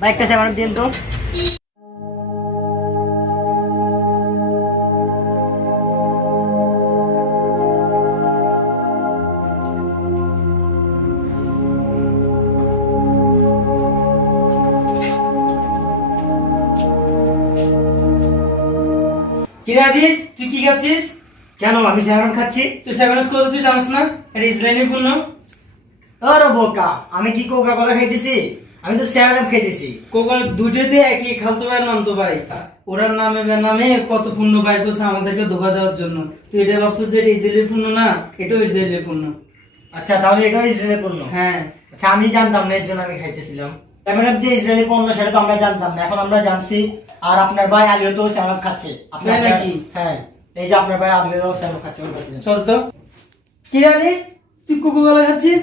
বাইকটা সেভেন দিন তো। কি রে আজিজ, তুই কি খাচ্ছিস? কেন আমি সেভেন খাচ্ছি? তুই সেভেন করে তুই জানিস না এটা ইসরায়েলি পণ্য? আরে বোকা, আমি কি কোকা কোলা খাইতেছি? আমি তো সেভেন খাইতেছি। কোকার দুটোতে একই, খালতো ভাই নামতো ভাই। ওরার নামে বেনামে কত পণ্য বাইর করছে আমাদেরকে ধোকা দেওয়ার জন্য। তুই এটা ভাবছিস যে এটা ইসরায়েলি পণ্য না, এটাও ইসরায়েলি পণ্য। আচ্ছা তাহলে এটাও ইসরায়েলি পণ্য? হ্যাঁ। আচ্ছা আমি জানতাম না, এর জন্য আমি খাইতেছিলাম। সেভেন যে ইসরায়েলি পণ্য সেটা তো আমরা জানতাম না, এখন আমরা জানছি। আর আপনার ভাই আলিও তো সেভেন খাচ্ছে। তাই নাকি? হ্যাঁ, এই যে আপনার ভাই আলিও সেভেন খাচ্ছে। চল তো। কি রে আলি, তুই কোকা কোলা খাচ্ছিস?